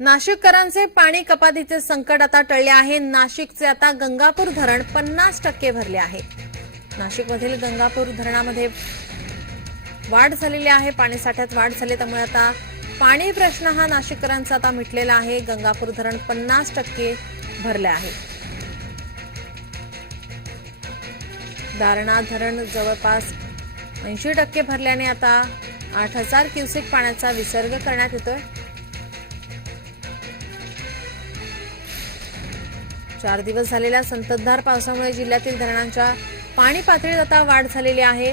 नाशिककरांचे पाणी कपातीचे संकट आता टळले आहे। नाशिकचे आता गंगापूर धरण 50% भरले आहे। नाशिकमधील गंगापूर धरणामध्ये वाढ झालेली आहे, पाणी साठ्यात वाढ झाली, त्यामुळे आता पाणी प्रश्न हा नाशिककरांचा आता मिटलेला आहे। गंगापूर धरण 50% भरले आहे। दारणा धरण जवळपास 80% भरल्याने आता 8000 क्युसेक पाण्याचा विसर्ग करण्यात येतोय। 4 दिवस झालेल्या संततधार पावसामुळे जिल्ह्यातील धरणांच्या पाणी पातळीत आता वाढ झालेली आहे।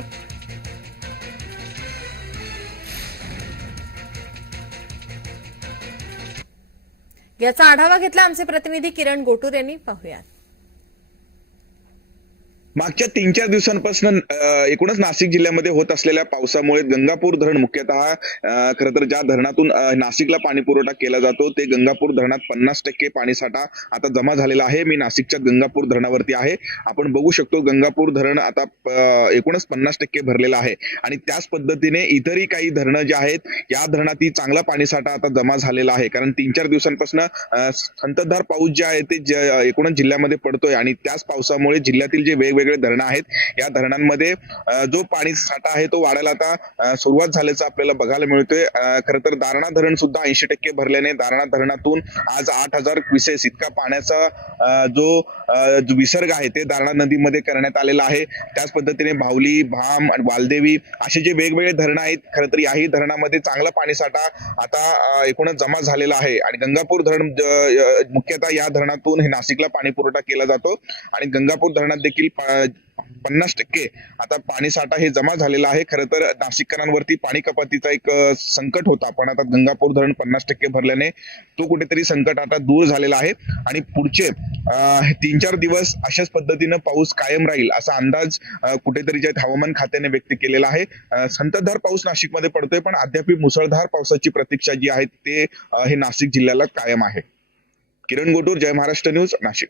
याचा आढावा घेतला आमचे प्रतिनिधी किरण गोटूर यांनी। पाहूयात। मागच्या 3-4 दिवसांपासून एकूणच नाशिक जिल्ह्यामध्ये होत असलेल्या पावसामुळे गंगापूर धरण मुख्यतः खरं तर ज्या धरणातून नाशिकला पाणी पुरवठा केला जातो ते गंगापूर धरणात 50% पाणीसाठा आता जमा झालेला आहे। मी नाशिकच्या गंगापूर धरणावरती आहे। आपण बघू शकतो गंगापूर धरण आता एकूणच 50% भरलेलं आहे आणि त्याच पद्धतीने इतरही काही धरणं जे आहेत या धरणातही चांगला पाणीसाठा आता जमा झालेला आहे। कारण 3-4 दिवसांपासून संततधार पाऊस जे आहे ते एकूणच जिल्ह्यामध्ये पडतोय आणि त्याच पावसामुळे जिल्ह्यातील जे वेगवेगळे धरणं आहेत या धरणांमध्ये जो पाणी साठा आहे तो वाढायला आता सुरुवात झाल्याचं आपल्याला बघायला मिळतोय। खरं तर दारणा धरण सुद्धा 80% भरल्याने दारणा धरणातून आज 8000 क्युसेस इतका पाण्याचा जो विसर्ग आहे ते दारणा नदीमध्ये करण्यात आलेला आहे। त्याच पद्धतीने भावली, भाम आणि वालदेवी असे जे वेगवेगळे धरणं आहेत खरं तर याही धरणामध्ये चांगला पाणीसाठा आता एकूणच जमा झालेला आहे आणि गंगापूर धरण मुख्यतः या धरणातून हे नाशिकला पाणी पुरवठा केला जातो आणि गंगापूर धरणात देखील 50% आता पाणीसाठा हे जमा झालेला आहे। खरं तर नाशिककरांवरती पाणी कपातीचा एक संकट होता, पण आता गंगापूर धरण 50% भरल्याने तो कुठेतरी संकट आता दूर झालेला आहे आणि पुढचे 3-4 दिवस अशाच पद्धतीनं पाऊस कायम राहील असा अंदाज कुठेतरी जे हवामान खात्याने व्यक्त केलेला आहे। संततधार पाऊस नाशिकमध्ये पडतोय, पण अद्याप मुसळधार पावसाची प्रतीक्षा जी आहे ते हे नाशिक जिल्ह्याला कायम आहे। किरण गोटूर, जय महाराष्ट्र न्यूज, नाशिक।